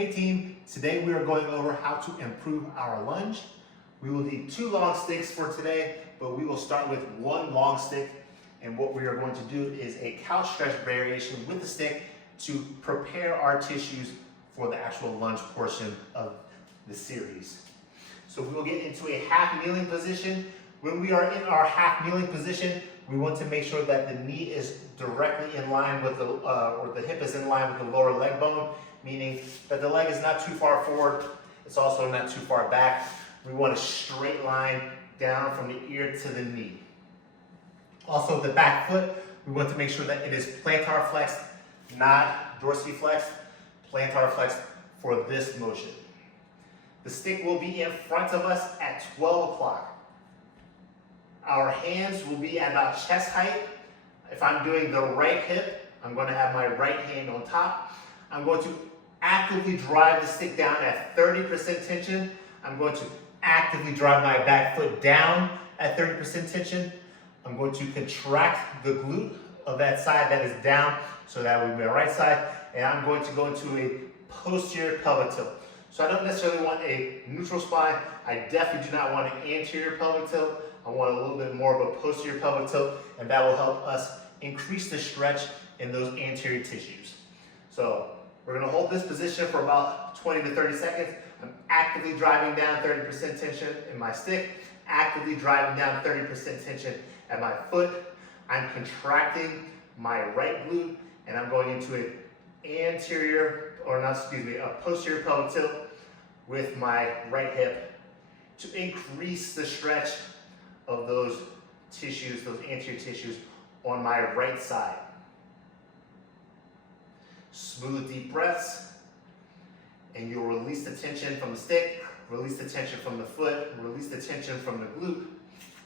Hey team, today we are going over how to improve our lunge. We will need 2 long sticks for today, but we will start with 1 long stick. And what we are going to do is a couch stretch variation with the stick to prepare our tissues for the actual lunge portion of the series. So we will get into a half kneeling position. When we are in our half kneeling position, we want to make sure that the knee is directly in line with or the hip is in line with the lower leg bone, meaning that the leg is not too far forward, it's also not too far back. We want a straight line down from the ear to the knee. Also, the back foot, we want to make sure that it is plantar flexed, not dorsiflexed, plantar flexed for this motion. The stick will be in front of us at 12 o'clock. Our hands will be at about chest height. If I'm doing the right hip, I'm going to have my right hand on top. I'm going to actively drive the stick down at 30% tension. I'm going to actively drive my back foot down at 30% tension. I'm going to contract the glute of that side that is down, so that would be my right side, and I'm going to go into a posterior pelvic tilt. So I don't necessarily want a neutral spine. I definitely do not want an anterior pelvic tilt. I want a little bit more of a posterior pelvic tilt, and that will help us increase the stretch in those anterior tissues. So we're going to hold this position for about 20 to 30 seconds. I'm actively driving down 30% tension in my stick, actively driving down 30% tension at my foot. I'm contracting my right glute, and I'm going into a posterior pelvic tilt with my right hip to increase the stretch of those tissues, those anterior tissues on my right side. Smooth, deep breaths, and you'll release the tension from the stick, release the tension from the foot, release the tension from the glute,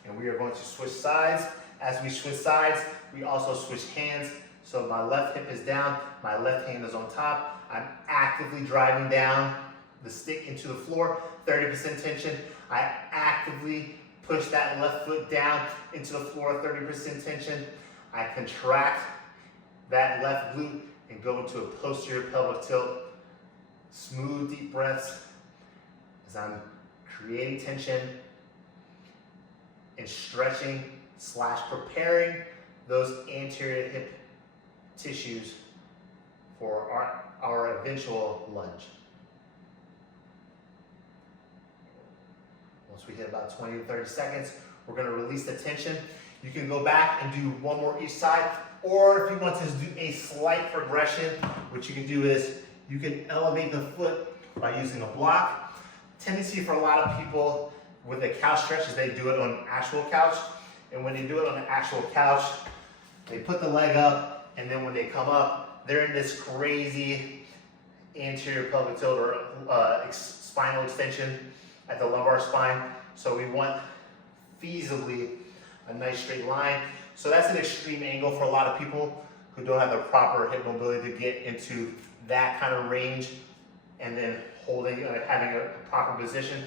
and we are going to switch sides. As we switch sides, we also switch hands. So my left hip is down, my left hand is on top. I'm actively driving down the stick into the floor, 30% tension. I actively push that left foot down into the floor, 30% tension. I contract that left glute and go into a posterior pelvic tilt. Smooth, deep breaths as I'm creating tension and stretching / preparing those anterior hip tissues for our eventual lunge. Once we hit about 20 to 30 seconds, we're going to release the tension. You can go back and do 1 more each side, or if you want to do a slight progression, what you can do is you can elevate the foot by using a block. Tendency for a lot of people with a couch stretch is they do it on an actual couch, and when they do it on an actual couch, they put the leg up, and then when they come up, they're in this crazy anterior pelvic tilt or spinal extension at the lumbar spine. So we want feasibly a nice straight line. So that's an extreme angle for a lot of people who don't have the proper hip mobility to get into that kind of range and then holding, having a proper position.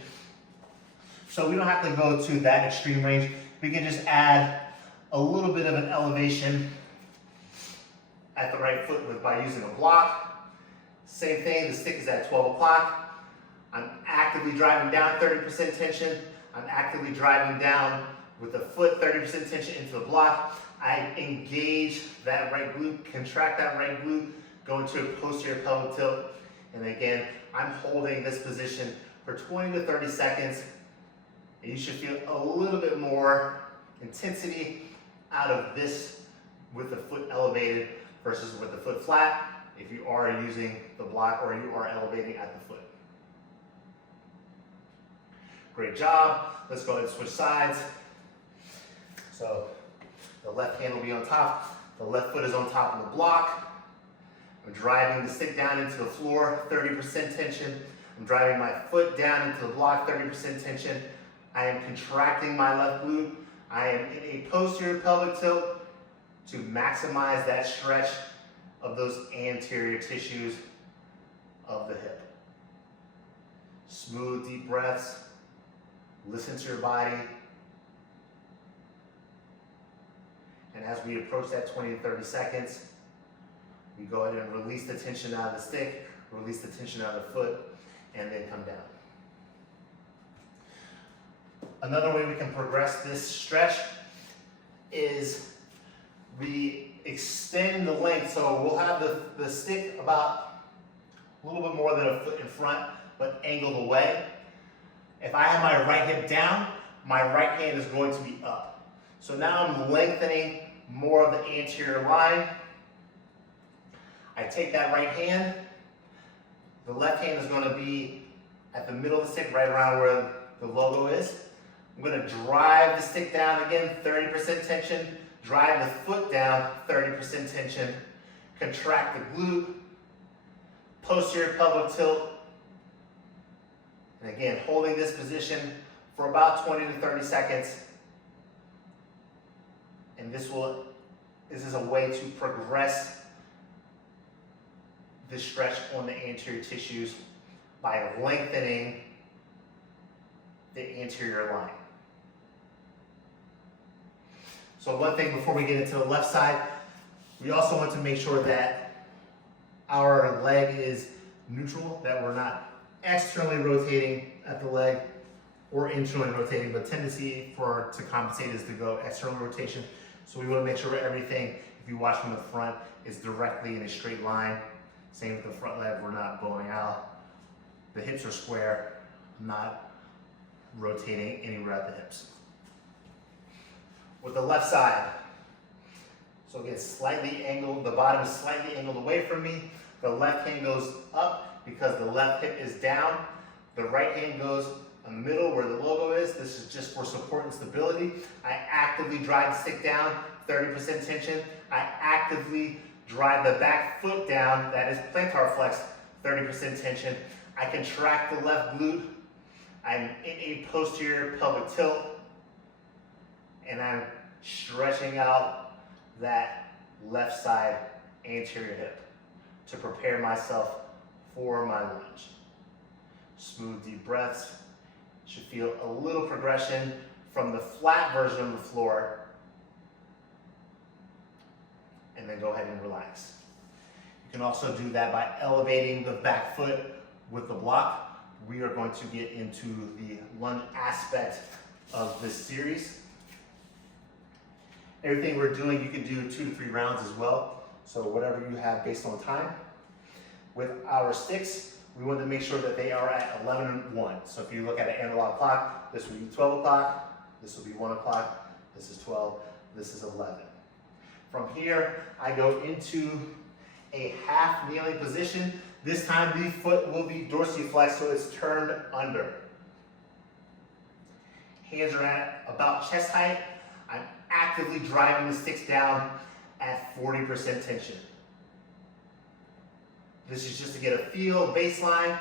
So we don't have to go to that extreme range. We can just add a little bit of an elevation at the right foot by using a block. Same thing, the stick is at 12 o'clock. I'm actively driving down 30% tension. I'm actively driving down with the foot 30% tension into the block. I engage that right glute, contract that right glute, go into a posterior pelvic tilt. And again, I'm holding this position for 20 to 30 seconds. And you should feel a little bit more intensity out of this with the foot elevated versus with the foot flat if you are using the block or you are elevating at the foot. Great job. Let's go ahead and switch sides. So the left hand will be on top, the left foot is on top of the block. I'm driving the stick down into the floor, 30% tension. I'm driving my foot down into the block, 30% tension. I am contracting my left glute. I am in a posterior pelvic tilt to maximize that stretch of those anterior tissues of the hip. Smooth, deep breaths. Listen to your body. And as we approach that 20 to 30 seconds, we go ahead and release the tension out of the stick, release the tension out of the foot, and then come down. Another way we can progress this stretch is we extend the length. So we'll have the stick about a little bit more than a foot in front, but angled away. If I have my right hip down, my right hand is going to be up. So now I'm lengthening more of the anterior line. I take that right hand. The left hand is going to be at the middle of the stick, right around where the logo is. I'm going to drive the stick down again, 30% tension. Drive the foot down, 30% tension. Contract the glute. Posterior pelvic tilt. And again, holding this position for about 20 to 30 seconds. And this is a way to progress this stretch on the anterior tissues by lengthening the anterior line. So one thing before we get into the left side, we also want to make sure that our leg is neutral, that we're not externally rotating at the leg or internally rotating, but tendency to compensate is to go external rotation. So we want to make sure everything, if you watch from the front, is directly in a straight line. Same with the front leg, we're not bowing out. The hips are square, not rotating anywhere at the hips. With the left side, so again, slightly angled, the bottom is slightly angled away from me. The left hand goes up because the left hip is down. The right hand goes in the middle where the logo is. This is just for support and stability. I actively drive the stick down, 30% tension. I actively drive the back foot down, that is plantar flex, 30% tension. I contract the left glute. I'm in a posterior pelvic tilt. And I'm stretching out that left side anterior hip to prepare myself for my lunge. Smooth, deep breaths. Should feel a little progression from the flat version of the floor. And then go ahead and relax. You can also do that by elevating the back foot with the block. We are going to get into the lunge aspect of this series. Everything we're doing, you can do 2 to 3 rounds as well. So whatever you have based on time. With our sticks, we want to make sure that they are at 11 and 1. So if you look at an analog clock, this would be 12 o'clock, this will be 1 o'clock, this is 12, this is 11. From here, I go into a half kneeling position. This time the foot will be dorsiflexed, so it's turned under. Hands are at about chest height. I'm actively driving the sticks down at 40% tension. This is just to get a feel, baseline.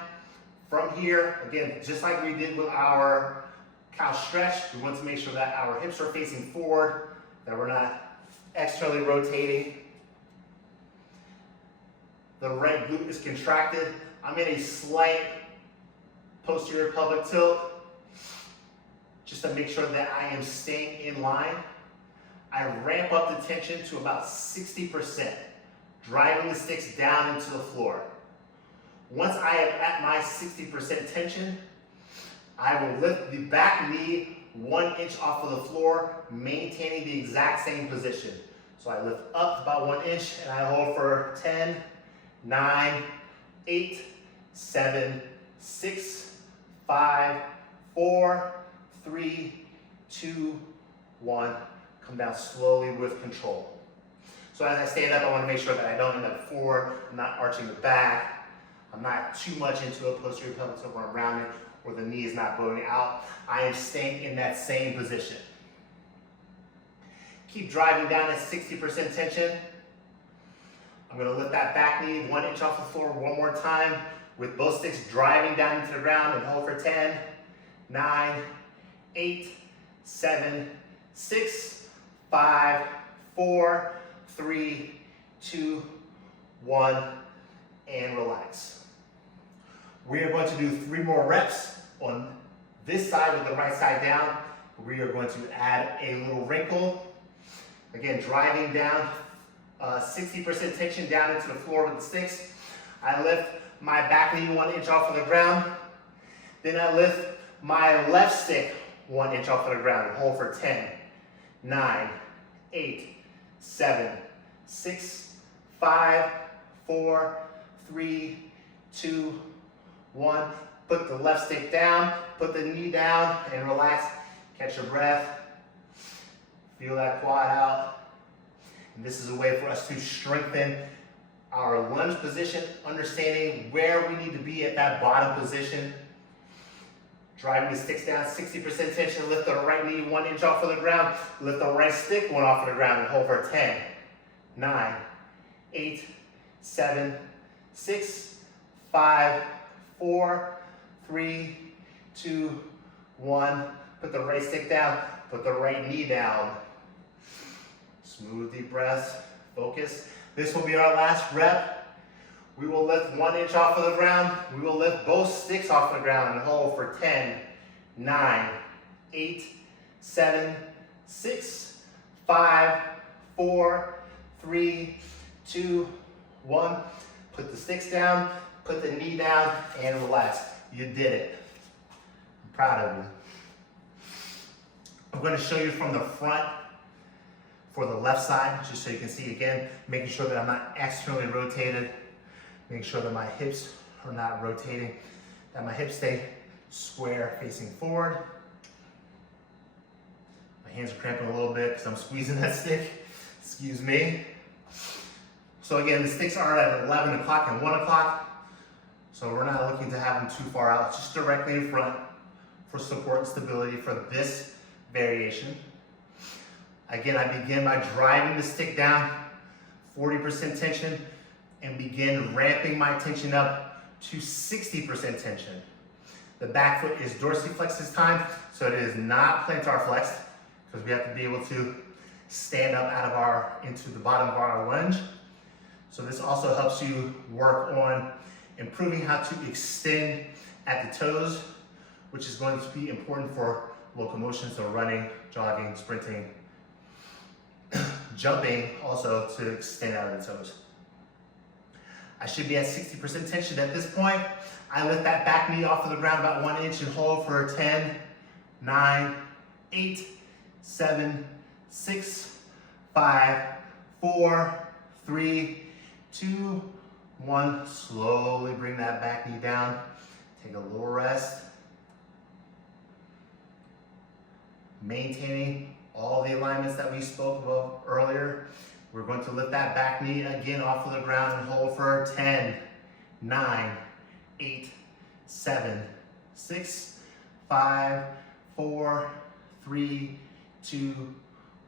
From here, again, just like we did with our cow stretch, we want to make sure that our hips are facing forward, that we're not externally rotating. The right glute is contracted. I'm in a slight posterior pelvic tilt, just to make sure that I am staying in line. I ramp up the tension to about 60%, driving the sticks down into the floor. Once I am at my 60% tension, I will lift the back knee 1 inch off of the floor, maintaining the exact same position. So I lift up about 1 inch and I hold for 10, 9, 8, 7, 6, 5, 4, 3, 2, 1. Come down slowly with control. So as I stand up, I want to make sure that I don't end up forward, I'm not arching the back, I'm not too much into a posterior pelvic tilt where I'm rounding, or the knee is not bowing out. I am staying in that same position. Keep driving down at 60% tension. I'm going to lift that back knee 1 inch off the floor one more time with both sticks driving down into the ground, and hold for 10, 9, 8, 7, 6, 5, 4, 3, 2, 1, and relax. We are going to do 3 more reps on this side with the right side down. We are going to add a little wrinkle. Again, driving down 60% tension down into the floor with the sticks. I lift my back knee 1 inch off of the ground. Then I lift my left stick 1 inch off of the ground and hold for 10, 9, 8, 7, 6, 5, 4, 3, 2, 1. Put the left stick down, put the knee down, and relax. Catch your breath. Feel that quad out. And this is a way for us to strengthen our lunge position, understanding where we need to be at that bottom position. Driving the sticks down, 60% tension. Lift the right knee 1 inch off of the ground. Lift the right stick 1 off of the ground and hold for 10, 9, 8, 7, 6, 5, 4, 3, 2, 1. Put the right stick down, put the right knee down. Smooth, deep breaths, focus. This will be our last rep. We will lift 1 inch off of the ground. We will lift both sticks off the ground and hold for 10, 9, 8, 7, 6, 5, 4, 3, 2, 1. Put the sticks down, put the knee down, and relax. You did it. I'm proud of you. I'm going to show you from the front for the left side, just so you can see again, making sure that I'm not externally rotated, making sure that my hips are not rotating, that my hips stay square facing forward. My hands are cramping a little bit because I'm squeezing that stick, excuse me. So again, the sticks are at 11 o'clock and 1 o'clock. So we're not looking to have them too far out, just directly in front for support and stability for this variation. Again, I begin by driving the stick down, 40% tension, and begin ramping my tension up to 60% tension. The back foot is dorsiflexed this time, so it is not plantar flexed, because we have to be able to stand up into the bottom of our lunge. So this also helps you work on improving how to extend at the toes, which is going to be important for locomotion, so running, jogging, sprinting, jumping, also to extend out of the toes. I should be at 60% tension at this point. I lift that back knee off of the ground about 1 inch and hold for 10, 9, 8, 7, 6, 5, 4, 3, 2, 1. Slowly bring that back knee down. Take a little rest. Maintaining all the alignments that we spoke about earlier. We're going to lift that back knee again off of the ground and hold for 10, 9, 8, 7, 6, 5, 4, 3, 2,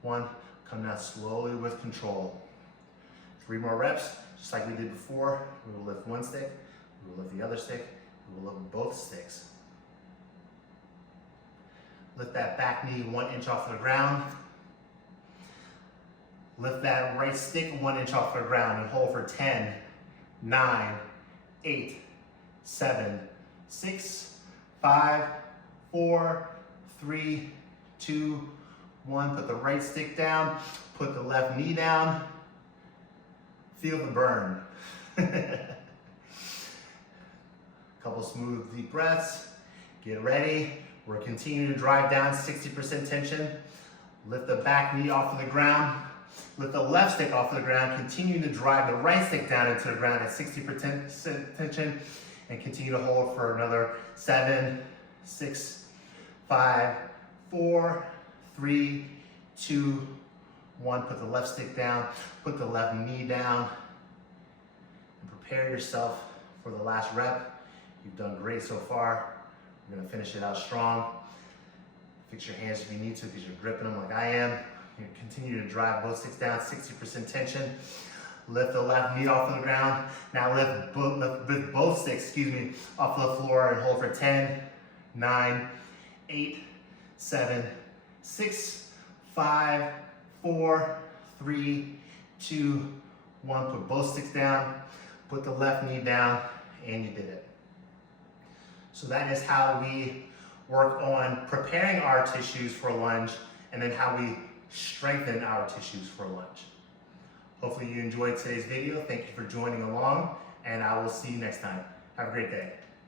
1. Come down slowly with control. 3 more reps, just like we did before. We will lift one stick, we will lift the other stick, we will lift both sticks. Lift that back knee 1 inch off the ground. Lift that right stick 1 inch off the ground and hold for 10, 9, 8, 7, 6, 5, 4, 3, 2, 1. Put the right stick down, put the left knee down. Feel the burn. Couple smooth deep breaths. Get ready. We're continuing to drive down 60% tension. Lift the back knee off of the ground. Lift the left stick off of the ground. Continue to drive the right stick down into the ground at 60% tension. And continue to hold for another 7, 6, 5, 4, 3, 2, 1. Put the left stick down. Put the left knee down. And prepare yourself for the last rep. You've done great so far. We're gonna finish it out strong. Fix your hands if you need to because you're gripping them like I am. You continue to drive both sticks down, 60% tension. Lift the left knee off of the ground. Now lift both sticks, off the floor and hold for 10, 9, 8, 7, 6, 5, 4, 3, 2, 1. Put both sticks down. Put the left knee down, and you did it. So that is how we work on preparing our tissues for lunge and then how we strengthen our tissues for lunge. Hopefully you enjoyed today's video. Thank you for joining along, and I will see you next time. Have a great day.